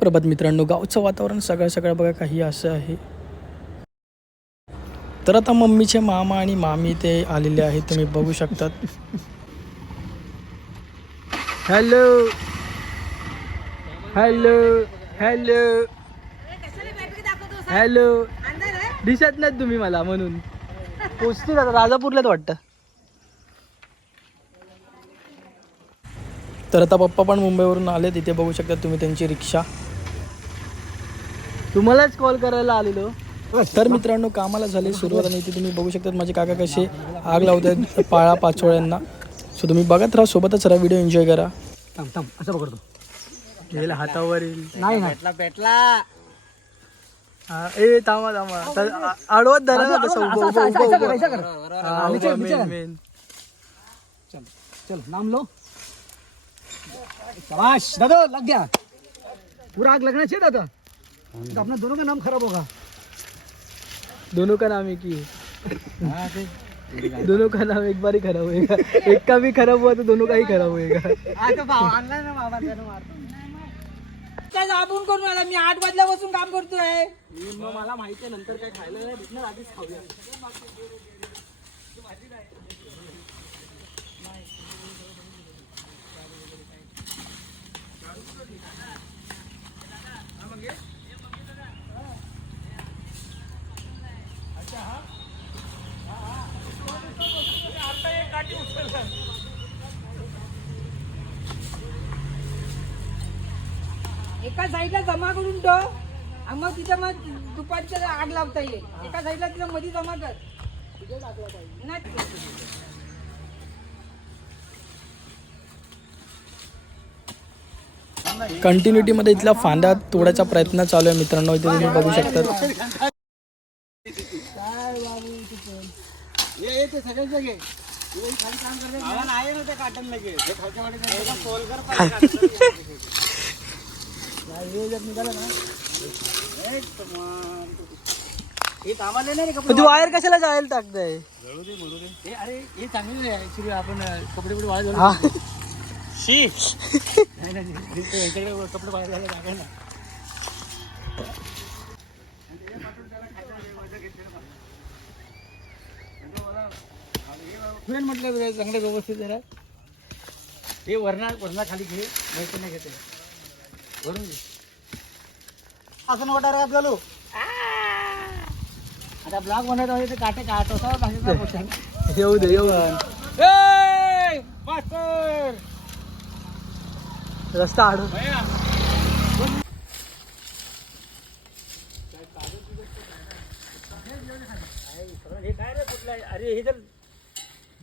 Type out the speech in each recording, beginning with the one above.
सुप्रभात मित्रांनो. गावचं वातावरण सगळं बघा काही असं आहे. तर आता मम्मीचे मामा आणि मामी ते आलेले आहेत, तुम्ही बघू शकतात. Hello hello hello hello. दिसत नाहीत तुम्ही मला म्हणून पोचतील आता राजापूरलाच वाटतं. तर आता पप्पा पण मुंबईवरून आले, तिथे बघू शकता तुम्ही त्यांची रिक्षा. तुम्हालाच कॉल करायला आलेलो. तर मित्रांनो कामाला झाली सुरुवात आणि इथे तुम्ही बघू शकता माझे काका कसे आग लावतात पाळा पाचोळ्यांना. सो तुम्ही बघत राहा, सोबतच राहा, व्हिडिओ एन्जॉय करा. थांब असं पकडतो. गेला हातावर येईल. नाही पेटला ए थांबा आडवत धरा तसं उभं उभं उभं उभं. मेन चल चल नाम लो. शाबाश दादा, लग गया. पूरा आग लगना चाहिए दादा. तो अपना दोनों का नाम खराब होगा. दोनों का नाम एक ही है. दोनों का नाम एक बार ही खराब होएगा. एक का भी खराब हुआ तो दोनों का ही खराब होएगा. आपण करून आला मी 8 वाजल्यापासून काम करतोय. मला माहिती आहे नंतर काय खायला भेटणार, आधीच खाऊया. एका साईडला जमा करून ठेव आणि मग तिथं मग दुपारच्या आग लावता येईल. एका साईडला तिथं मध्ये जमा कर. कंटिन्युटी मध्ये इथला फांदा तोडायचा प्रयत्न चालू आहे मित्रांनो, इथे तुम्ही बघू शकता. तू वायर कशाला जायला टाकताय? अरे हे चांगलं आहे ऍक्च्युली. आपण कपडे वाळत कपडे वाळत घालायला टाकाय ना. म्हटलं चांगलं व्यवस्थित जरा हे वरणा खाली घे, माहिती नाही घेते वरून घे. असं मोठा रात घालू. आता ब्लॉग बनवत होते काटे काढतो. येऊ दे येऊ. रस्ता आडू. अरे हे तर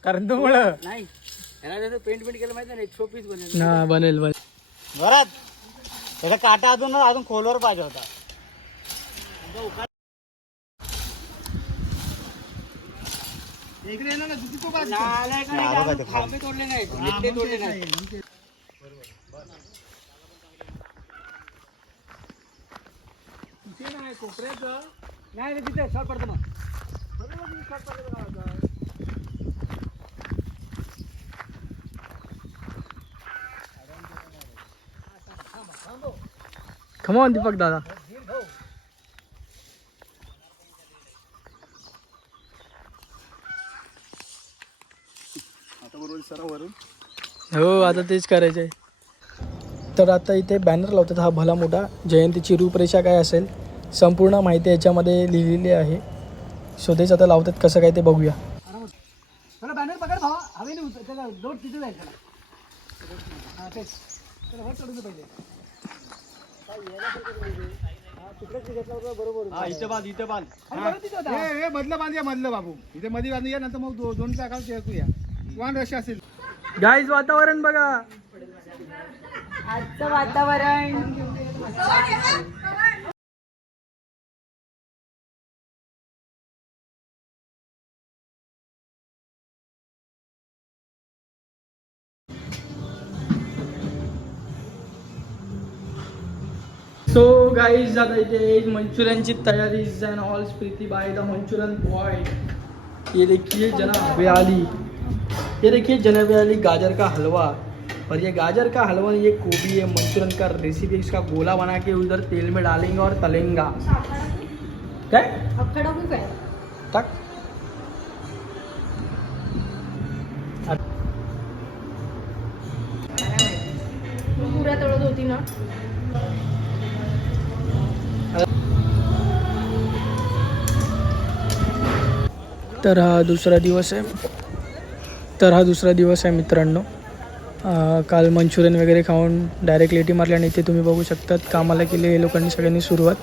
कारण तुम्हाला नाही त्याला पेंट केलं माहिती नाही. 100 पीस बनेल ना बनेल घरात. त्याचा काटा अजून खोलवर पाहिजे होता. इकडे येणार ना थांबे तोडले नाही, तोडले नाही. तिथे नाही कोपऱ्याचं नाही तिथे शॉर्ट पडतं मग. कम ऑन दीपक दादा. हो आता तेच करायचंय. तर आता इथे बॅनर लावतात हा भला मोठा. जयंतीची रूपरेषा काय असेल संपूर्ण माहिती याच्यामध्ये लिहिलेली आहे. सो तेच आता लावतात, कसं काय ते बघूया. बॅनर पकड भावा. हवे नाही त्याला लोट तिथे जाईल त्याला. तेच त्याला वर चढून पाहिजे. मधलं बांधूया मधलं बाबू. इथे मध्ये बांधूया नंतर मग दोन चाकाल शेकूया. वाहन रशी असेल. गाईज वातावरण बघा. आजचं वातावरण सो गाईज आता इथे मंचुरियनची तयारी and all Preeti by the Manchurian boy. ये देखिए जनाब आली, ये देखिए जनाब आली गाजर का हलवा. और ये गाजर का हलवा, ये गोभी है, मंचूरियन का रेसिपी, इसका गोला बना के उधर तेल में डालेंगे और तलेंगा। क्या अख्खा खूप आहे तक पुऱ्या तळत होती ना. तर हा दुसरा दिवस आहे मित्रांनो. काल मंचुरियन वगैरे खाऊन डायरेक्ट लेटी मारल्या आणि इथे तुम्ही बघू शकतात कामाला केले हे लोकांनी सगळ्यांनी सुरुवात.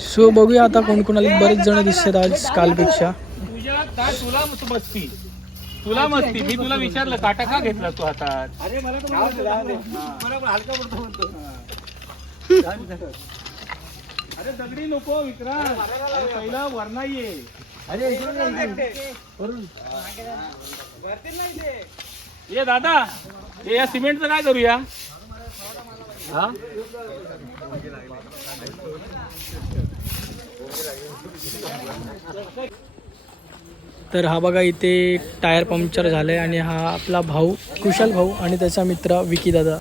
सो बघूया आता कोण कोण आले. बरेच जण दिसतात आज कालपेक्षा. तुझ्या काय तुला मस्ती मी तुला विचारलं काटा का घेतला तू हातात. अरे मला हलका पडतो म्हणतो. अरे दगडी नको विक्रांत, पहिला वरना ये. अरे ये दादा, हे या सिमेंटचं काय करूया. हा तर हा बघा इथे टायर पंक्चर झालं आहे आणि हा आपला भाऊ कुशाल भाऊ आणि त्याचा मित्र विकी दादा.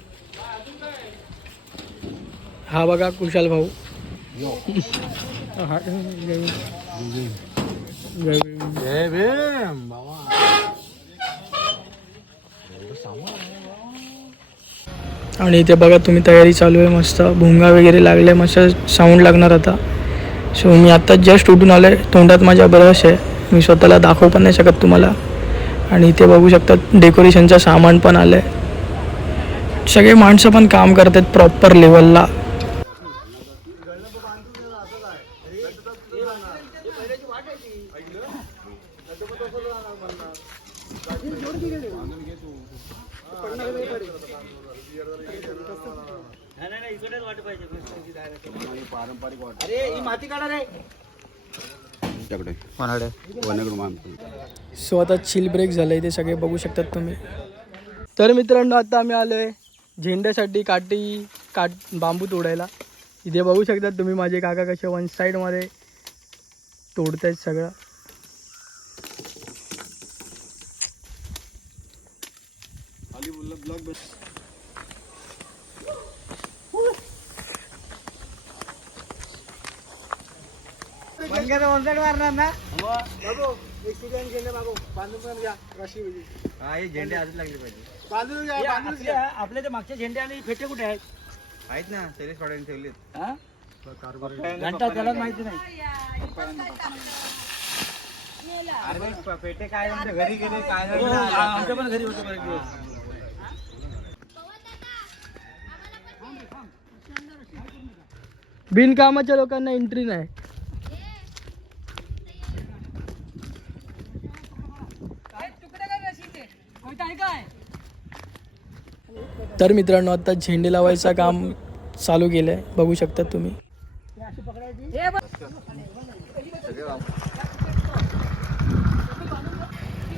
हा बघा कुशाल भाऊ. आणि इथे बघा तुम्ही तयारी चालू आहे. मस्त भुंगा वगैरे लागले, मस्त साऊंड लागणार आता. सो मी आत्ता जस्ट उठून आलो आहे. तोंडात माझ्या ब्रश आहे, मी स्वतःला दाखवू पण नाही शकत तुम्हाला. आणि इथे बघू शकतात डेकोरेशनचं सामान पण आलं आहे. सगळे माणसं पण काम करतात प्रॉपर लेवलला. अरे ही माती काढा रे. सो आता चिल ब्रेक झालं आहे, ते सगळे बघू शकतात तुम्ही. तर मित्रांनो आता आम्ही आलो आहे झेंड्यासाठी बांबू तोडायला. इथे बघू शकतात तुम्ही माझे काका कसे वन साईडमध्ये तोडत आहेत सगळं. मारणार ना झेंडे आधीच लागले पाहिजे. आपल्या ते मागच्या झेंडे आणि फेटे कुठे आहेत ना. टेरेस पाड्याने ठेवलेत. घंटा त्याला माहिती नाही. पेटे काय घरी गेले काय आमच्या पण घरी होते बरेच दिवस. बिनकामाच्या लोकांना एंट्री नाही. तर मित्रांनो आता झेंडे लावायचं काम चालू केलं आहे, बघू शकता तुम्ही.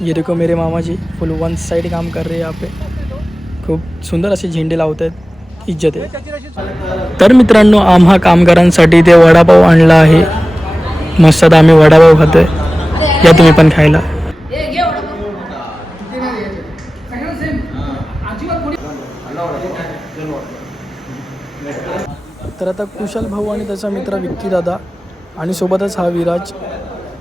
ये देखो मेरे मामा जी फुल वन साइड काम कर रहे हैं यहाँ पे. खूप सुंदर असे झेंडे लावत आहेत, इज्जत आहे. तर मित्रांनो आम्हा कामगारांसाठी ते वडापाव आणला आहे. मस्त आता आम्ही वडापाव खातोय, या तुम्ही पण खायला. तर आता कुशल भाऊ आणि त्याचा मित्र विक्की दादा आणि सोबतच हा विराज,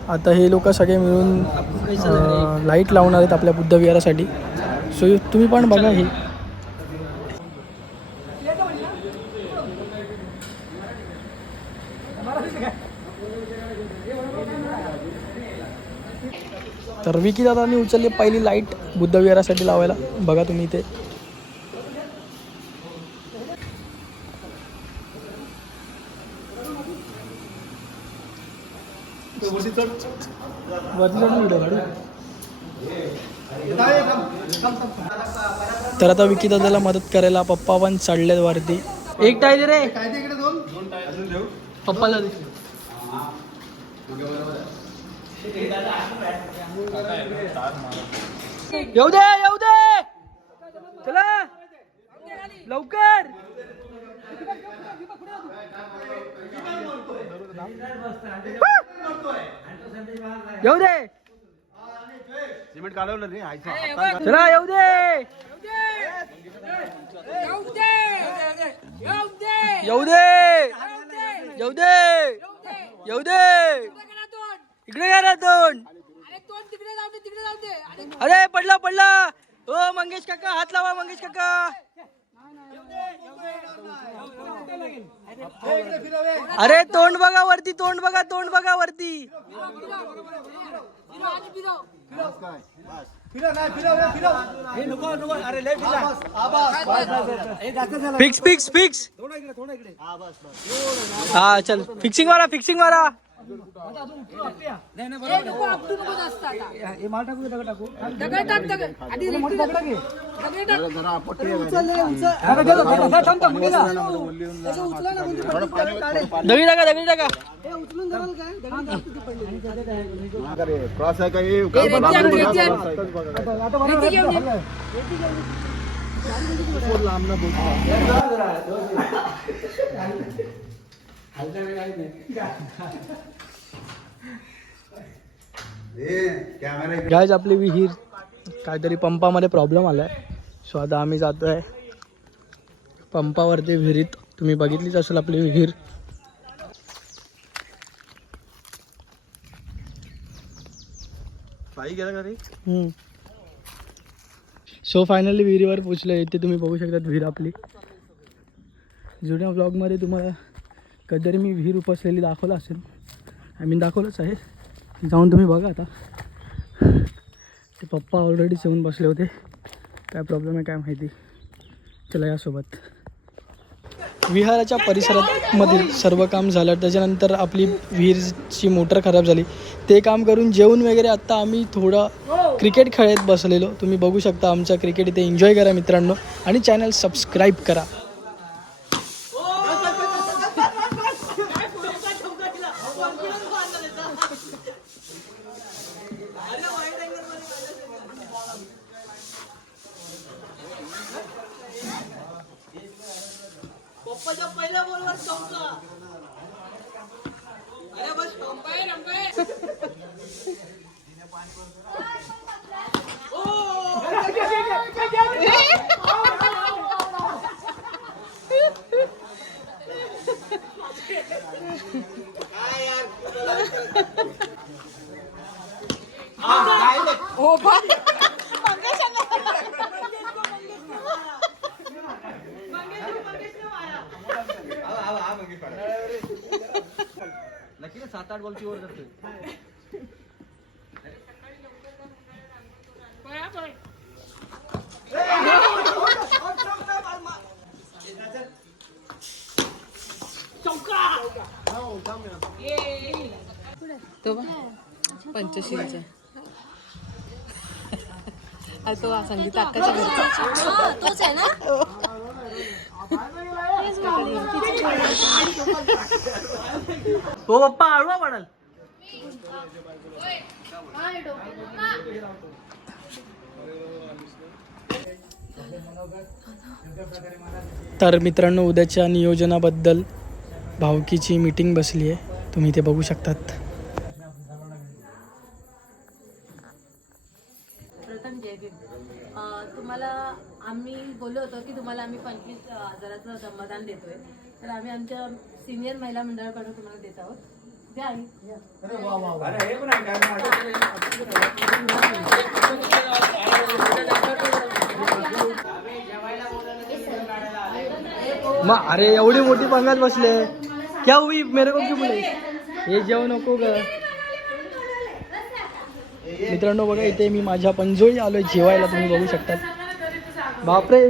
आता हे लोक सगळे मिळून लाईट लावणार आहेत आपल्या बुद्ध विहारासाठी. सो तुम्ही पण बघा हे. तर विकी दादांनी उचलली पहिली लाईट बुद्ध विहारासाठी लावायला. बघा तुम्ही इथे. तर आता विकी दादाला मदत करायला पप्पा पण चढलेत वरती. एक टाय दे रे पप्पाला दे. येऊ दे येऊ दे, चला लवकर. येऊ दे, सिमेंट काढवलं रे. चला येऊ दे. येऊ दे येऊ दे येऊ दे इकडे काय तोंड अरे पडला पडला ओ मंगेश काका हात लावा मंगेश काका अरे तोंड बघा वरती तोंड बघा वरती फिक्स फिक्स फिक्स हा चल फिक्सिंग मारा दगडी टाका क्रॉस आहे का गाइस आपली विहीर काहीतरी पंपामध्ये प्रॉब्लेम आलाय सो आता आम्ही जातोय पंपावरती विहिरीत तुम्ही बघितलीच असेल आपली विहीर पायी गेला का रे सो फायनली विहिरीवर पोचलो इथे तुम्ही बघू शकता विहीर आपली जुन्या ब्लॉगमध्ये तुम्हाला कधीतरी मी विहीर उपसलेली दाखवलं असेल दाखवलंच आहे जाऊन तुम्ही बघा आता ते पप्पा ऑलरेडी येऊन बसले होते काय प्रॉब्लेम आहे काय माहिती चला यासोबत विहाराच्या परिसरात मधील सर्व काम झालं त्याच्यानंतर आपली विहीरची मोटर खराब झाली ते काम करून जेवून वगैरे आत्ता आम्ही थोडं क्रिकेट खेळत बसलेलो तुम्ही बघू शकता आमचा क्रिकेट इथे एन्जॉय करा मित्रांनो आणि चॅनल सबस्क्राईब करा पहिल्या बॉलवर चौका अरे बस नक्की 7-8 बॉलची ओव्हर करतोय तो पंचशीलचा तो संगीता अक्काच्या घरचा तोच आहे ना हो पप्पा आडवा पडाल तर मित्रांनो उद्याच्या नियोजनाबद्दल भावकीची मीटिंग बसली आहे तुम्ही इथे बघू शकतात प्रथम जय भीम तुम्हाला आम्ही बोललो होतो की तुम्हाला आम्ही 25,000चं समाधान देतोय तर आम्ही आमच्या सिनियर महिला मंडळाकडून तुम्हाला देत आहोत द्या अरे एवढी मोठी पंगत बसले क्या हुई मेरे को क्यों बोले हे जेवू नको ग मित्रांनो बघा इथे मी माझ्या पंजोळी आलोय जेवायला तुम्ही बघू शकतात बापरे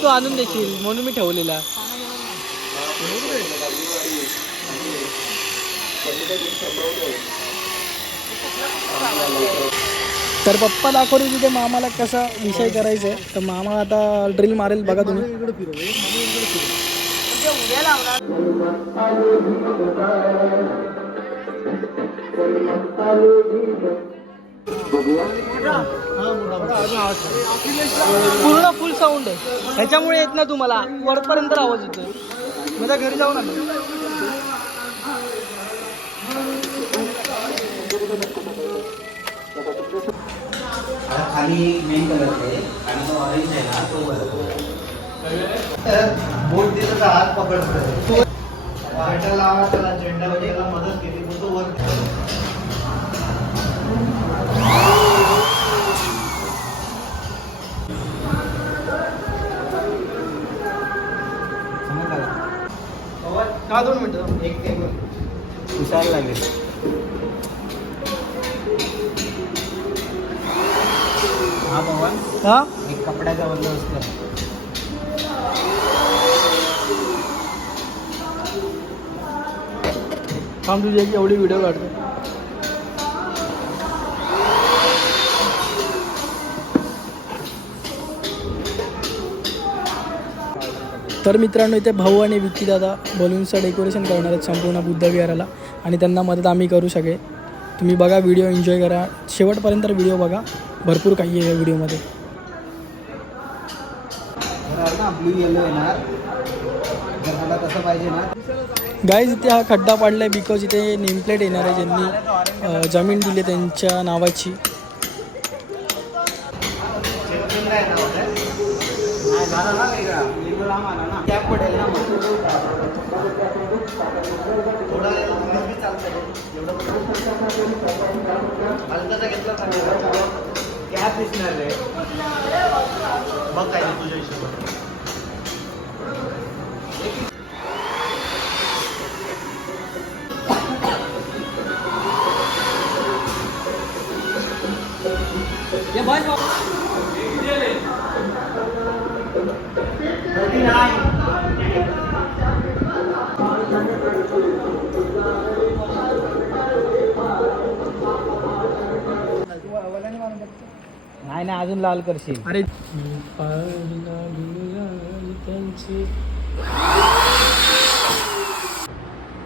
तू आणून देशील म्हणून मी ठेवलेला तर पप्पा दाखवले तिथे मामाला कसा विषय करायचा आहे तर मामा आता ड्रिल मारेल बघा तुम्ही पूर्ण फुल साऊंड आहे ह्याच्यामुळे येत ना तुम्हाला वरपर्यंत आवाज येतो माझ्या घरी जाऊन आलो आता खाली मेन कलर आहे आणि तो ऑरेंज आहे ना तो तर बोट दिलं तर हात पकडतो झेंडा लावा त्याला झेंडा वगैरेला मदत केली मग तो वर का 2 मिनिटं एक विचारायला लागेल हा पवन हा एक कपड्याचा बंदोबस्त कर. थांब तुझी एक एवढी व्हिडिओ काढतो. तर मित्रांनो इथे भाऊ आणि विक्की दादा बलून्सचं डेकोरेशन करणार आहेत संपूर्ण बुद्ध विहाराला आणि त्यांना मदत आम्ही करू शके. तुम्ही बघा व्हिडिओ एन्जॉय करा शेवटपर्यंत व्हिडिओ बघा भरपूर काही आहे या व्हिडिओमध्ये. ना ब्लू येलो येणार जर मला तसं पाहिजे ना गाईज इथे हा खड्डा पाडला आहे बिकॉज इथे नेमप्लेट येणार आहे ज्यांनी जमीन दिली त्यांच्या नावाची. झाला ना वेगळा लिंबू लांब आला ना त्या पडेल ना थोडा चालतं एवढं हलकाचा घेतला कॅप दिसणार रे बघ काय तुझ्या हिशोबात नाही नाही अजून लाल करशील. अरे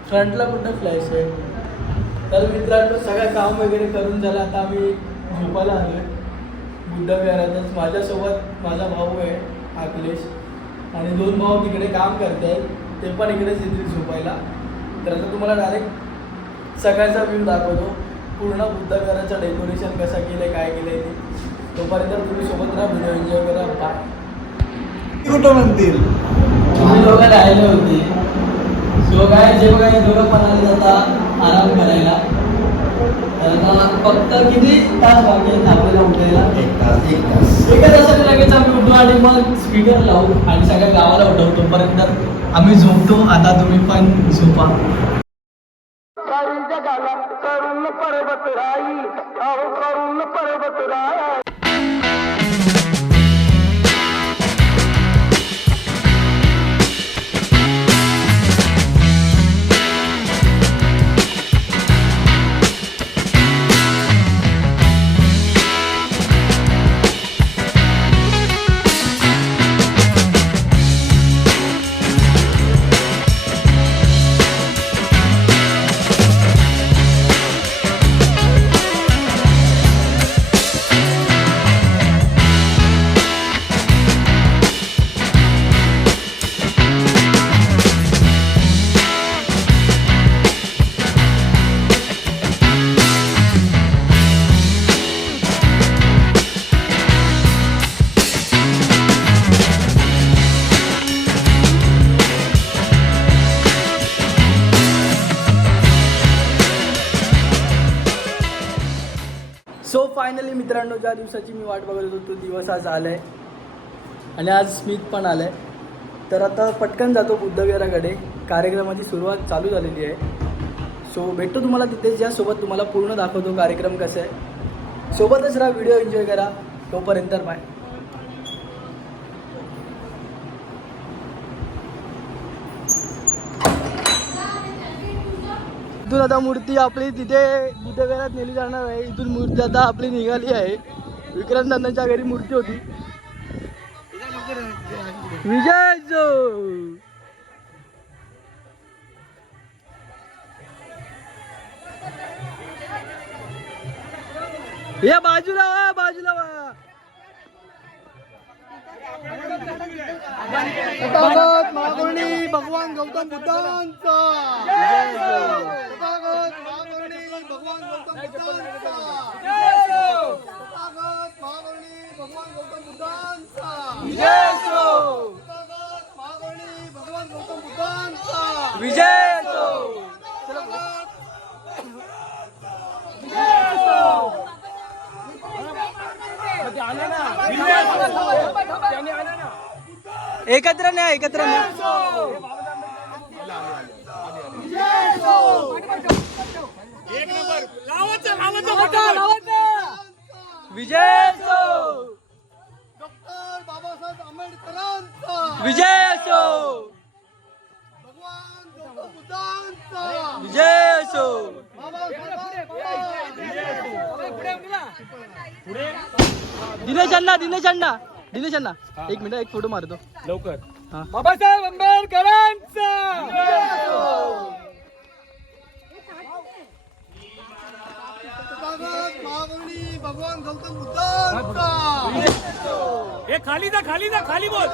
फ्रंटला कुठं फ्लॅश आहे. तर मित्रांनो सगळं काम वगैरे करून झालं आता आम्ही झोपायला आलो आहे बुद्ध विहारातच. माझ्यासोबत माझा भाऊ आहे अखिलेश आणि 2 भाऊ तिकडे काम करत आहेत ते पण इकडेच येतील झोपायला. तर आता तुम्हाला डायरेक्ट सकाळचा व्ह्यू दाखवतो पूर्ण बुद्ध विहाराचं डेकोरेशन कसं केलं आहे काय केलं आहे ते. तोपर्यंत तुम्ही सोबत राहा व्हिडिओ एन्जॉय करा. बाय. कुठं म्हणतील तुम्ही लोक राहिले होते सो काय जे बघा दोघं पण आले आता आराम करायला. तर फक्त किती तास बाकी आहेत आपल्याला उठायला. 1 तास एका तासाने लगेच आम्ही उठू आणि मग स्पीकर लावू आणि सगळ्या गावाला उठवतो. तोपर्यंत आम्ही झोपतो. आता तुम्ही पण झोपा. सो फायनली मित्रांनो ज्या दिवसाची मी वाट बघत होतो तो दिवस आज आला आहे आणि आज स्मित पण आला आहे. तर आता पटकन जातो बुद्धविहाराकडे. कार्यक्रमाची सुरुवात चालू झालेली आहे. सो भेटतो तुम्हाला तिथेच ज्यासोबत तुम्हाला पूर्ण दाखवतो कार्यक्रम कसं आहे. सोबतच राहा व्हिडिओ एन्जॉय करा. तोपर्यंत बाय. इथून आता मूर्ती आपली तिथे बुद्धविहारात नेली जाणार आहे. इथून मूर्ती आता आपली निघाली आहे. विक्रांत दादांच्या घरी मूर्ती होती. विजय जो या बाजूला वा बाजूला वा. तथागत महागुरुनी भगवान गौतम बुद्धांचा तथागत महागुरुनी भगवान गौतम बुद्धांचा गौतम बुद्धांचा विजय असो महागौरी भगवान गौतम बुद्धांचा विजय असो एकत्र न्या विजय असो डॉक्टर बाबासाहेब आंबेडकरांचा विजय असो भगवान गौतम बुद्धांचा विजय असो दिनेश अण्णा एक मिनिट एक फोटो मारतो लवकर बाबासाहेब आंबेडकरांचा महागौरी भगवान गौतम बुद्धांचा खाली बोल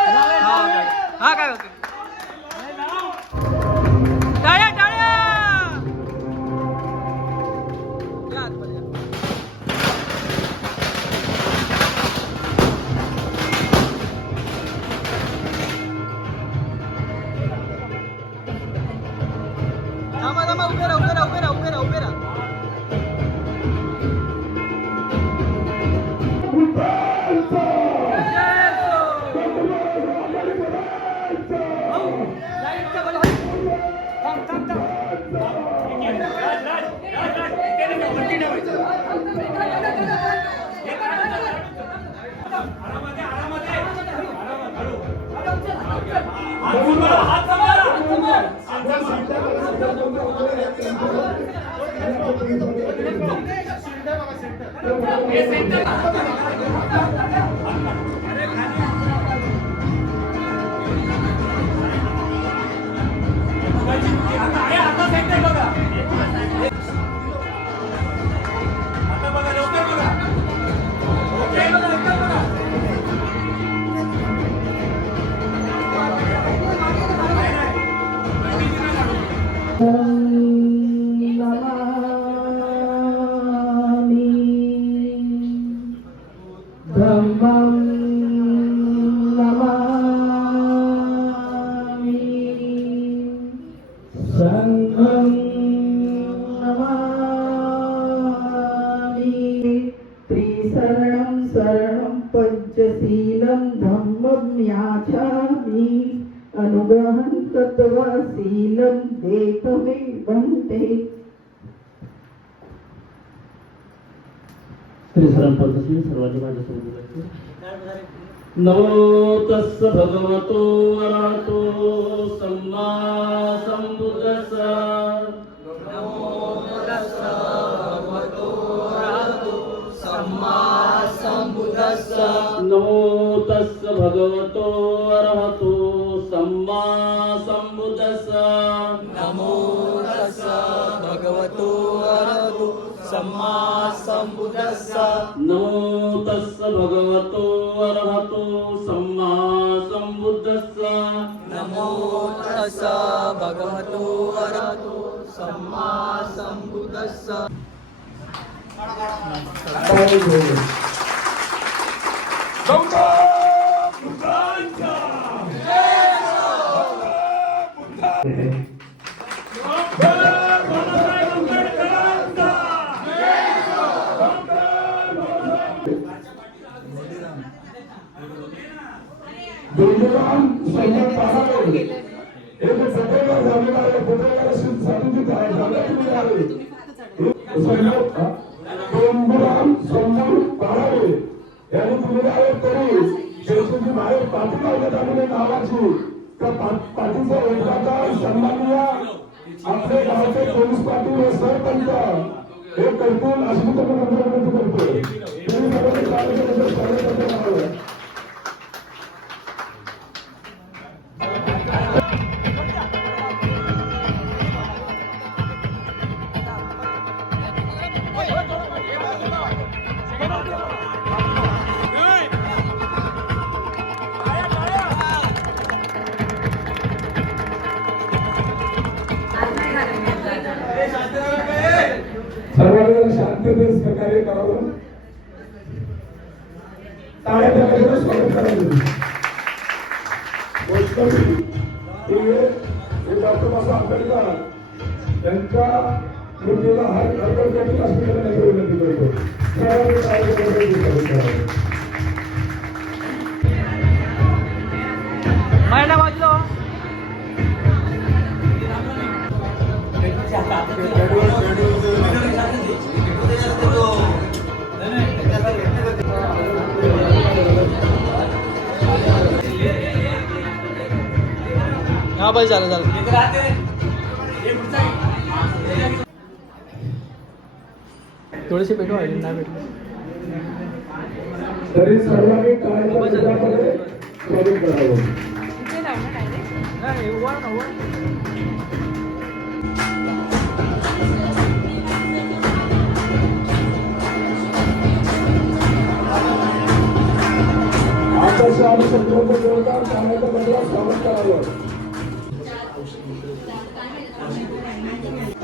हा काय होतं टाळ्या या आतमध्ये या. थांबा उभे राहा त्रिसरणं शरणं पंचशीलं धम्मं याचामि अनुग्रहं तत्त्वशीलं देतमे बन्ते त्रिसरण पंचशील सर्वांनी माझ्यासोबत नमो तस्स भगवतो अरहतो सम्मा संबुद्धस्स नमो तस्स भगवतो अरहतो सम्मा संबुद्धस्स नमो तस्स भगवतो अरहतो सम्मा संबुद्धस्स नमो तस्स भगवतो अरहतो सम्मा संबुद्धस्स नमो तस्स भगवतो अरहतो सम्मा संबुद्धस्स दोन्हीराम सैन्यात पाहावे हे जे सदैव झालेलं आहे फुटलेलं साधूचे आहे झाले आले सैन्यात दोन्हीराम समोर पाहावे यांनी तुम्ही तरी शेवटी बाहेर पाठी लावण्यात आलेल्या नावाची त्या पाठीचा एकदा सन्माननीय आपले गावाचे पोलीस पाटील व सरपंच हे करतील अशी मी तुम्हाला विनंती करतोय तुम्ही सर्वांनी कार्यकर्ते कार्यकर्ते आहात. सर्वांना शांततेत सहकार्य करावं टाळ्या टाळ्याने स्वागत करावं डॉक्टर बाबासाहेब आंबेडकर यांच्या मृत्यूला अर्पण करण्याची असल्याची विनंती करतो सर्वांनी टाळ्या टाळ्याने स्वागत करावं. महिला वाजलो हा बस झालं झालं थोडेसे पेटवा नाही भेटले तरी सर्वांनी टाळ्या स्वागत करावं. आताशी आम्ही संदर्भ जोरदार टाळ्याच्या बदलात स्वागत करावं.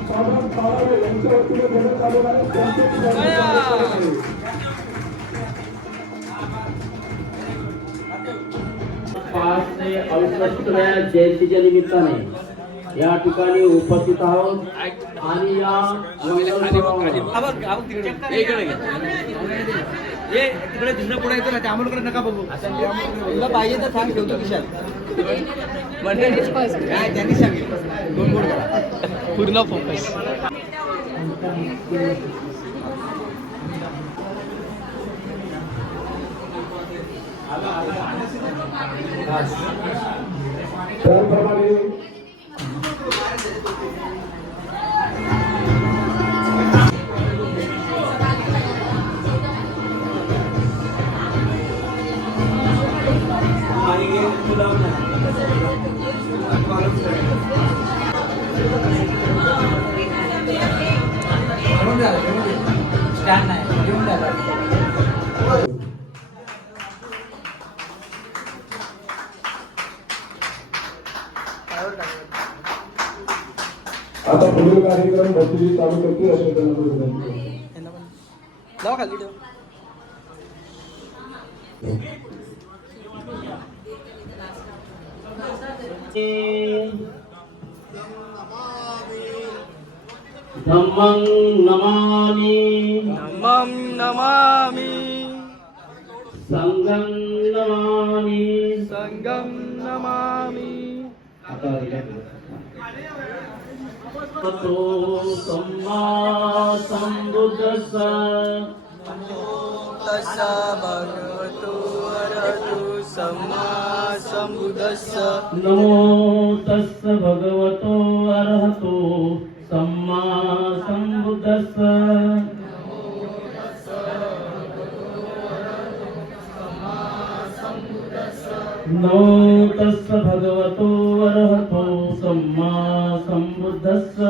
सावंत पाळावे यांच्या वतीने देण्यात आलेला आहे त्यांचे स्वागत आहे. पाचशे 68व्या जयंतीच्या निमित्ताने या ठिकाणी उपस्थित आहोत आणि या मंगल सोहळ्याला तिकडे दुसरं पुढे येतो ना त्या आम्हाला नका बघू तुला पाहिजे तर सांग ठेवतो खिशात काय त्यांनी सांगितलं दोन बोर्ड पूर्ण फोकस त्याप्रमाणे स्टँड नाही घेऊन द्या आता पुढील कार्यक्रम भक्तीजी चालू करते असे त्यांना विनंती आहे. लावा खाली ठेव धम्मं नमामि धम्मं नमामि संघं नमामि संघं नमामि आता तो सम्मा संबुद्धस्स तस्स भगवतो अरहतो सम्मा संबुद्धस्स नमो तस्स भगवतो अरहतो सम्मा संबुद्धस्स नमो तस्स भगवतो अरहतो सम्मा संबुद्धस्स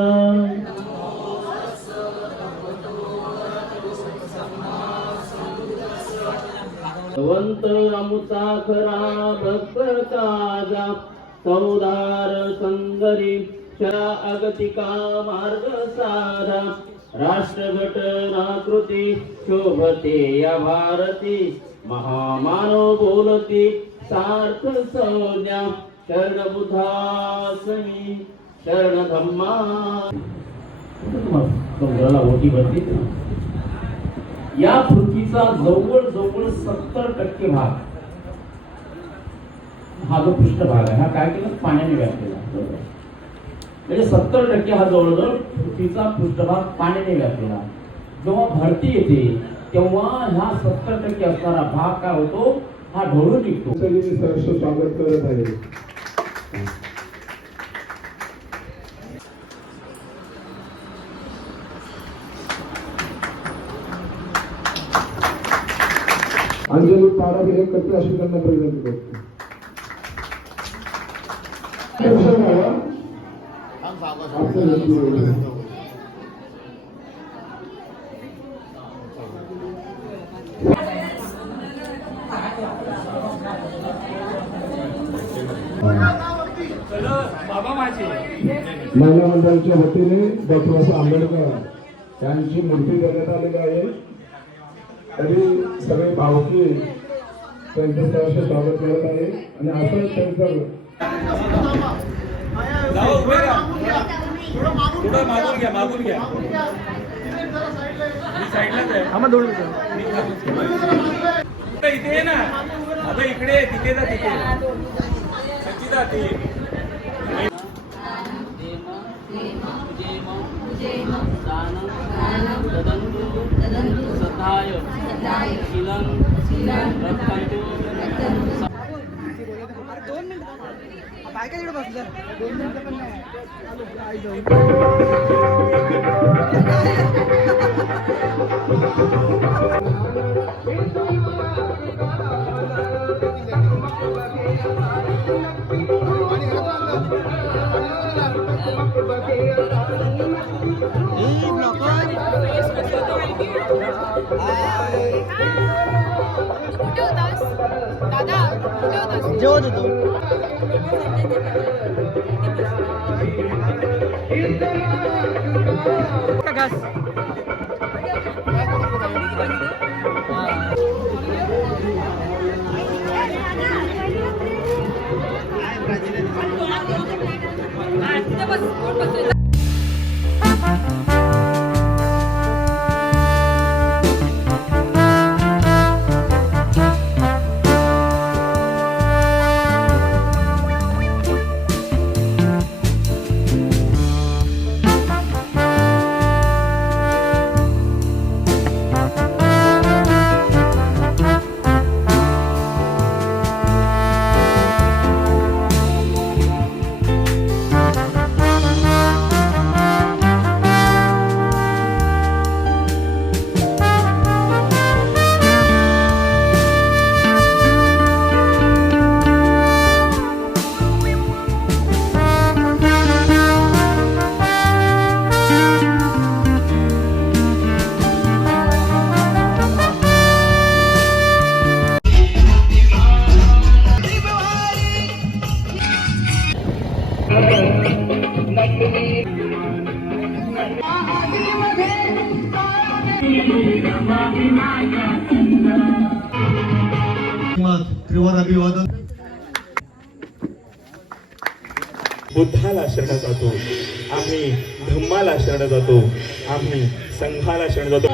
वंत अमुचा खरा भक्त काजा चौदार संगरी अगतिका मार्ग साधा राष्ट्रघटनाकृती शोभते या भारती महामानव बोलती सार्थ संज्ञा शरण बुद्धासमी शरण धम्मा डोंगराला ओटी भरते. या पृथ्वीचा जवळजवळ 70% भाग हा जो पृष्ठभाग आहे हा काय केला पाण्याने व्यापलेला. म्हणजे 70% हा जवळजवळ पृथ्वीचा पृष्ठभाग पाण्याने व्यापलेला. जेव्हा भरती येते तेव्हा हा 70% असणारा भाग काय होतो हा ढोळून निघतो. सहर्ष स्वागत करत आहे. अंजली पारावी हे करते अशी त्यांना विनंती करतो. महिला मंडळाच्या वतीने डॉक्टर आंबेडकर यांची मूर्ती देण्यात आलेली आहे. तरी सगळे भावकी त्यांचं सहर्ष स्वागत करत आहे आणि असं त्यांचं इथे ये ना आता इकडे तिथे जा तिथे बायका तिकडे बसल्या 2 मिनिटं पण नाही. जेवत होतो. घास त्रिवार अभिवादन. बुद्धाला शरण जातो आम्ही, धम्माला शरण जातो आम्ही, संघाला शरण जातो.